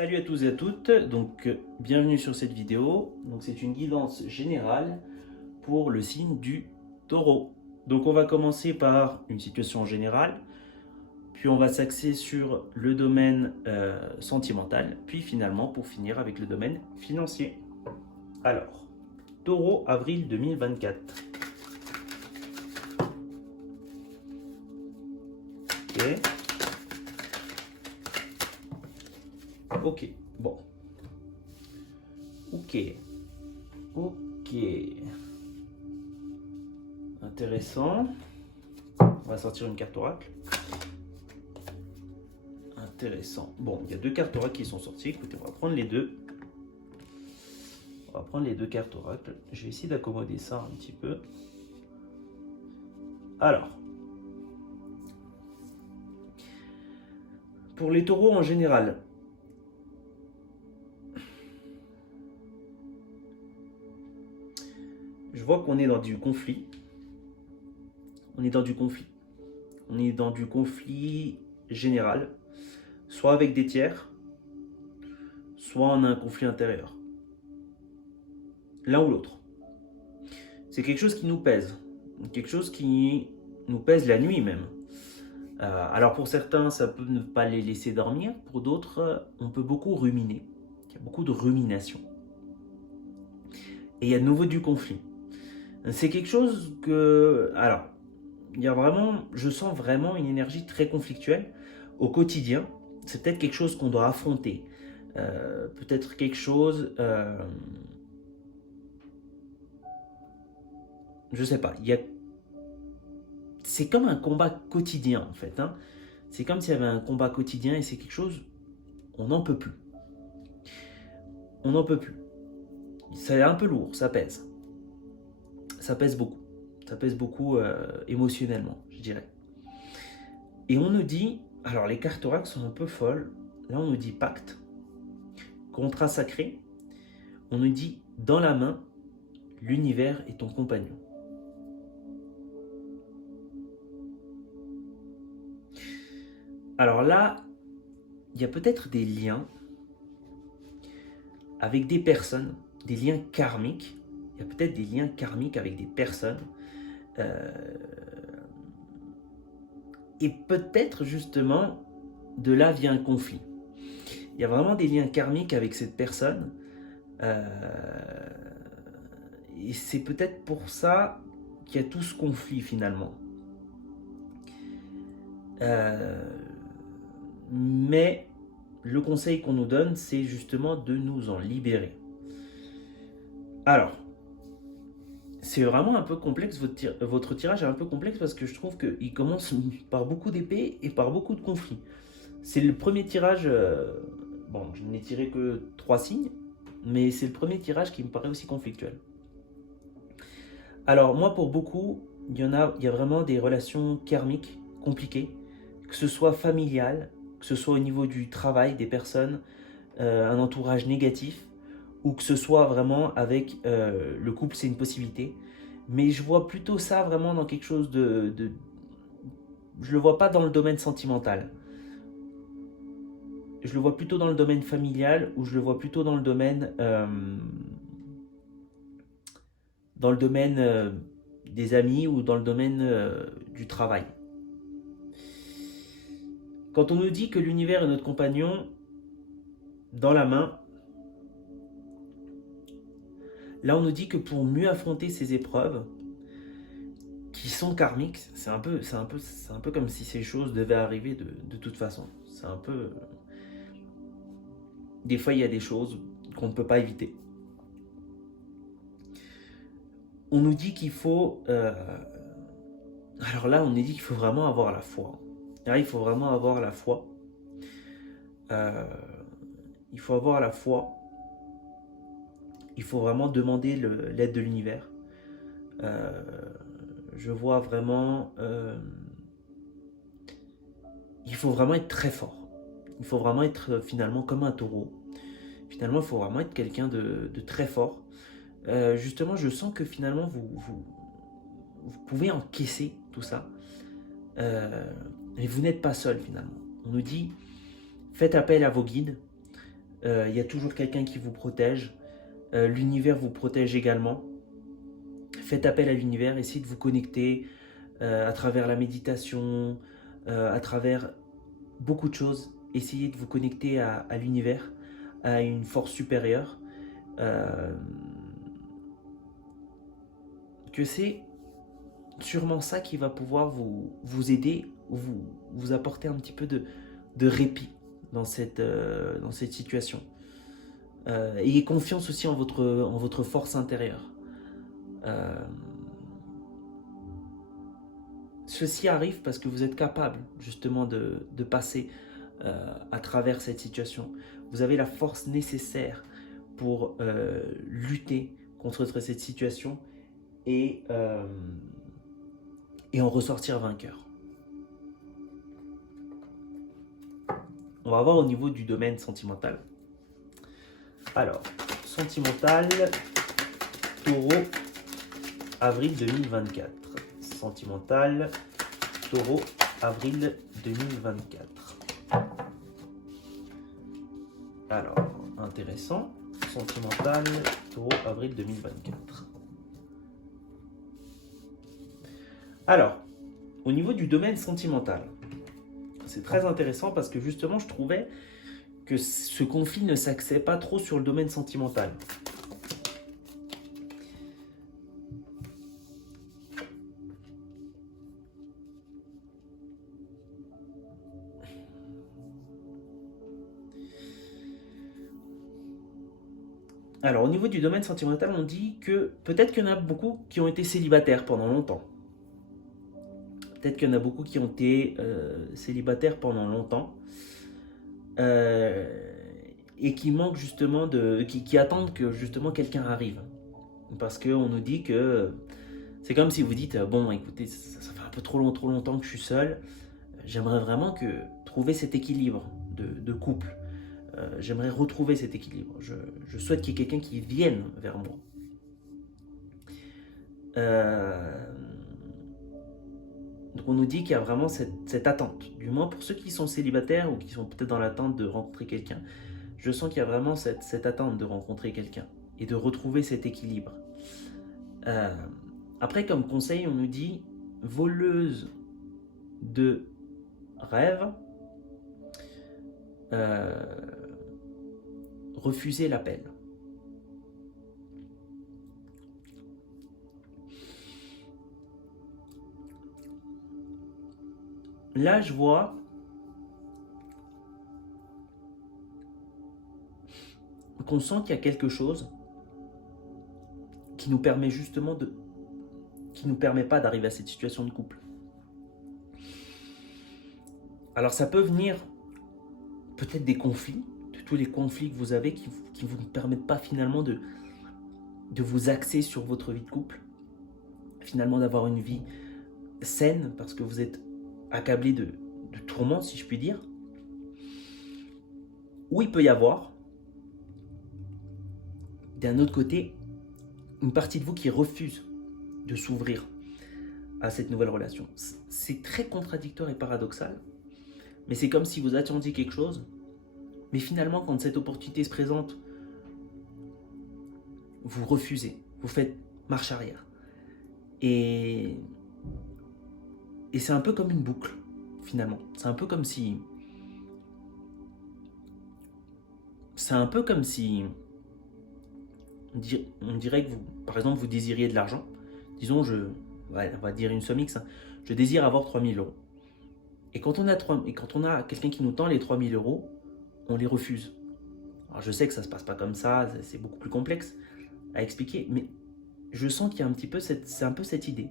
Salut à tous et à toutes, bienvenue sur cette vidéo. Donc c'est une guidance générale pour le signe du Taureau. Donc on va commencer par une situation générale, puis on va s'axer sur le domaine sentimental, puis finalement pour finir avec le domaine financier. Alors, Taureau, avril 2024. Ok. Ok, bon. Ok. Ok. Intéressant. On va sortir une carte oracle. Intéressant. Bon, il y a deux cartes oracles qui sont sorties. Écoutez, on va prendre les deux. On va prendre les deux cartes oracles. Je vais essayer d'accommoder ça un petit peu. Alors, pour les taureaux en général, je vois qu'on est dans du conflit. On est dans du conflit. On est dans du conflit général, soit avec des tiers, soit on a un conflit intérieur. L'un ou l'autre. C'est quelque chose qui nous pèse. Quelque chose qui nous pèse la nuit même. Alors pour certains, ça peut ne pas les laisser dormir. Pour d'autres, on peut beaucoup ruminer. Il y a beaucoup de rumination. Et il y a de nouveau du conflit. C'est quelque chose que... Alors, il y a vraiment... Je sens vraiment une énergie très conflictuelle au quotidien. C'est peut-être quelque chose qu'on doit affronter. Peut-être quelque chose... je sais pas. C'est comme un combat quotidien en fait. Hein. C'est comme s'il y avait un combat quotidien et c'est quelque chose... On n'en peut plus. On n'en peut plus. C'est un peu lourd, ça pèse. Ça pèse beaucoup. Ça pèse beaucoup émotionnellement, je dirais. Et on nous dit, alors les cartes oracles sont un peu folles. Là, on nous dit pacte, contrat sacré. On nous dit dans la main, l'univers est ton compagnon. Alors là, il y a peut-être des liens avec des personnes, des liens karmiques. Il y a peut-être des liens karmiques avec des personnes. Et peut-être justement, de là vient un conflit. Il y a vraiment des liens karmiques avec cette personne. Et c'est peut-être pour ça qu'il y a tout ce conflit finalement. Mais le conseil qu'on nous donne, c'est justement de nous en libérer. Alors, c'est vraiment un peu complexe, votre tirage est un peu complexe parce que je trouve qu'il commence par beaucoup d'épées et par beaucoup de conflits. C'est le premier tirage, bon, je n'ai tiré que 3 signes, mais c'est le premier tirage qui me paraît aussi conflictuel. Alors moi, pour beaucoup, il y a vraiment des relations karmiques compliquées, que ce soit familiales, que ce soit au niveau du travail des personnes, un entourage négatif, ou que ce soit vraiment avec le couple, c'est une possibilité. Mais je vois plutôt ça vraiment dans quelque chose de... Je le vois pas dans le domaine sentimental. Je le vois plutôt dans le domaine familial, ou je le vois plutôt dans le domaine... des amis ou dans le domaine du travail. Quand on nous dit que l'univers est notre compagnon, dans la main, là on nous dit que pour mieux affronter ces épreuves, qui sont karmiques, c'est un peu comme si ces choses devaient arriver de toute façon. C'est un peu... Des fois il y a des choses qu'on ne peut pas éviter. On nous dit qu'il faut... Alors là on nous dit qu'il faut vraiment avoir la foi. Là il faut vraiment avoir la foi. Il faut avoir la foi. Il faut vraiment demander l'aide de l'univers. Je vois vraiment... il faut vraiment être très fort. Il faut vraiment être finalement comme un taureau. Finalement, il faut vraiment être quelqu'un de très fort. Justement, je sens que finalement, vous pouvez encaisser tout ça. Mais vous n'êtes pas seul finalement. On nous dit, faites appel à vos guides. Il y a toujours quelqu'un qui vous protège. L'univers vous protège également. Faites appel à l'univers, essayez de vous connecter à travers la méditation, à travers beaucoup de choses. Essayez de vous connecter à l'univers, à une force supérieure. Que c'est sûrement ça qui va pouvoir vous aider, ou vous apporter un petit peu de répit dans cette situation. Ayez confiance aussi en votre force intérieure. Ceci arrive parce que vous êtes capable justement de passer à travers cette situation. Vous avez la force nécessaire pour lutter contre cette situation et en ressortir vainqueur. On va voir au niveau du domaine sentimental. Alors, sentimental, Taureau, avril 2024. Sentimental, Taureau, avril 2024. Alors, intéressant. Sentimental, Taureau, avril 2024. Alors, au niveau du domaine sentimental, c'est très intéressant parce que justement, je trouvais que ce conflit ne s'axait pas trop sur le domaine sentimental. Alors, au niveau du domaine sentimental, on dit que peut-être qu'il y en a beaucoup qui ont été célibataires pendant longtemps. Peut-être qu'il y en a beaucoup qui ont été célibataires pendant longtemps et qui manquent justement qui attendent que justement quelqu'un arrive. Parce qu'on nous dit que c'est comme si vous dites bon, écoutez, ça fait un peu trop longtemps que je suis seul. J'aimerais vraiment trouver cet équilibre de couple. J'aimerais retrouver cet équilibre. Je souhaite qu'il y ait quelqu'un qui vienne vers moi. Donc on nous dit qu'il y a vraiment cette attente. Du moins pour ceux qui sont célibataires ou qui sont peut-être dans l'attente de rencontrer quelqu'un. Je sens qu'il y a vraiment cette attente de rencontrer quelqu'un et de retrouver cet équilibre. Après, comme conseil, on nous dit voleuse de rêve, refusez l'appel. Là, je vois qu'on sent qu'il y a quelque chose qui nous permet justement qui nous permet pas d'arriver à cette situation de couple. Alors ça peut venir peut-être des conflits, de tous les conflits que vous avez qui vous ne permettent pas finalement de vous axer sur votre vie de couple, finalement d'avoir une vie saine parce que vous êtes accablé de tourments, si je puis dire. Ou il peut y avoir, d'un autre côté, une partie de vous qui refuse de s'ouvrir à cette nouvelle relation. C'est très contradictoire et paradoxal, mais c'est comme si vous attendiez quelque chose, mais finalement, quand cette opportunité se présente, vous refusez, vous faites marche arrière. Et c'est un peu comme une boucle, finalement. C'est un peu comme si... on dirait que vous, par exemple, vous désiriez de l'argent. Disons, on va dire une somme X. Je désire avoir 3 000 euros. Et quand on a quelqu'un qui nous tend les 3 000 euros, on les refuse. Alors je sais que ça ne se passe pas comme ça, c'est beaucoup plus complexe à expliquer, mais je sens qu'il y a un petit peu c'est un peu cette idée.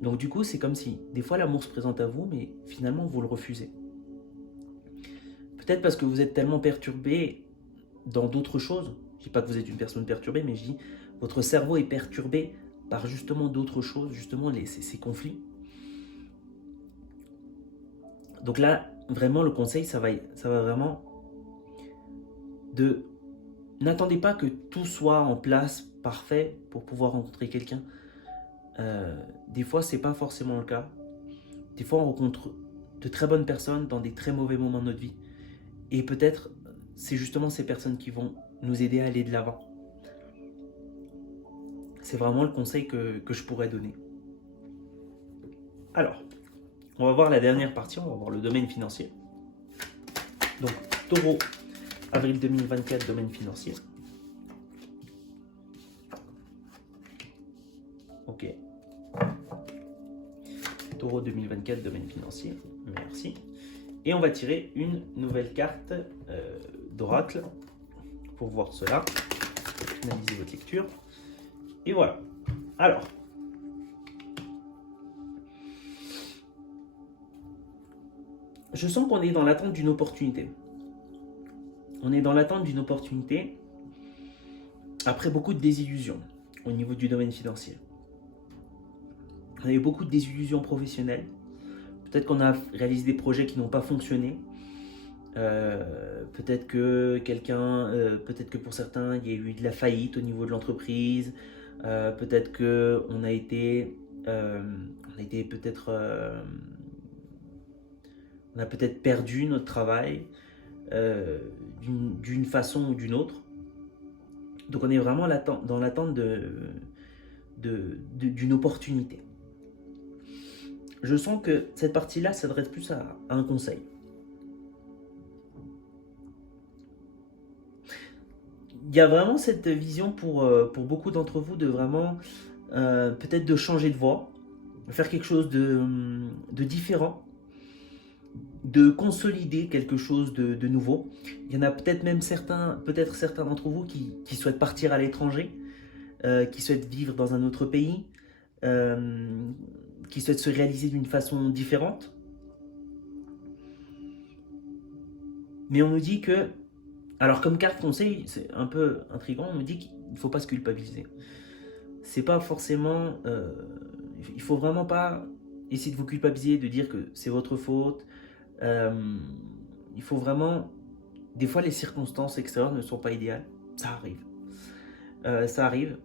Donc du coup, c'est comme si, des fois l'amour se présente à vous, mais finalement vous le refusez. Peut-être parce que vous êtes tellement perturbé dans d'autres choses. Je ne dis pas que vous êtes une personne perturbée, mais je dis votre cerveau est perturbé par justement d'autres choses, justement ces conflits. Donc là, vraiment, le conseil, ça va vraiment n'attendez pas que tout soit en place, parfait, pour pouvoir rencontrer quelqu'un. Des fois, c'est pas forcément le cas. Des fois, on rencontre de très bonnes personnes dans des très mauvais moments de notre vie. Et peut-être, c'est justement ces personnes qui vont nous aider à aller de l'avant. C'est vraiment le conseil que je pourrais donner. Alors, on va voir la dernière partie, on va voir le domaine financier. Donc, Taureau, avril 2024, domaine financier. Ok. Taureau 2024, domaine financier. Merci. Et on va tirer une nouvelle carte d'oracle pour voir cela. Finaliser votre lecture. Et voilà. Alors. Je sens qu'on est dans l'attente d'une opportunité. On est dans l'attente d'une opportunité après beaucoup de désillusions au niveau du domaine financier. On a eu beaucoup de désillusions professionnelles. Peut-être qu'on a réalisé des projets qui n'ont pas fonctionné. Peut-être que peut-être que pour certains, il y a eu de la faillite au niveau de l'entreprise. Peut-être que on a été peut-être, on a peut-être perdu notre travail d'une façon ou d'une autre. Donc on est vraiment dans l'attente d'une opportunité. Je sens que cette partie-là s'adresse plus à un conseil. Il y a vraiment cette vision pour beaucoup d'entre vous de vraiment peut-être de changer de voie, de faire quelque chose de différent, de consolider quelque chose de nouveau. Il y en a peut-être même certains d'entre vous qui souhaitent partir à l'étranger, qui souhaitent vivre dans un autre pays, qui souhaitent se réaliser d'une façon différente. Mais on nous dit que, alors comme carte conseil, c'est un peu intriguant, on nous dit qu'il ne faut pas se culpabiliser. C'est pas forcément... il faut vraiment pas essayer de vous culpabiliser, de dire que c'est votre faute. Il faut vraiment... Des fois, les circonstances extérieures ne sont pas idéales. Ça arrive. Ça arrive.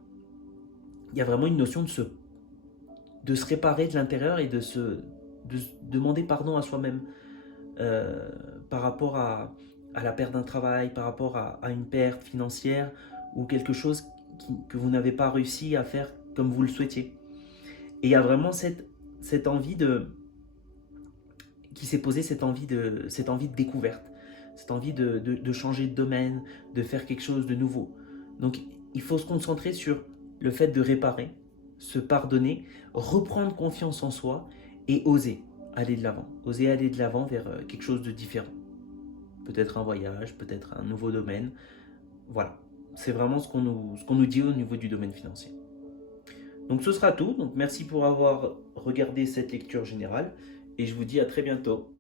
Il y a vraiment une notion de se réparer de l'intérieur et de demander pardon à soi-même par rapport à la perte d'un travail, par rapport à une perte financière ou quelque chose que vous n'avez pas réussi à faire comme vous le souhaitiez. Et il y a vraiment cette envie qui s'est posée, cette envie de découverte, cette envie de changer de domaine, de faire quelque chose de nouveau. Donc il faut se concentrer sur le fait de réparer, se pardonner, reprendre confiance en soi et oser aller de l'avant. Oser aller de l'avant vers quelque chose de différent. Peut-être un voyage, peut-être un nouveau domaine. Voilà, c'est vraiment ce qu'on nous dit au niveau du domaine financier. Donc ce sera tout. Donc merci pour avoir regardé cette lecture générale et je vous dis à très bientôt.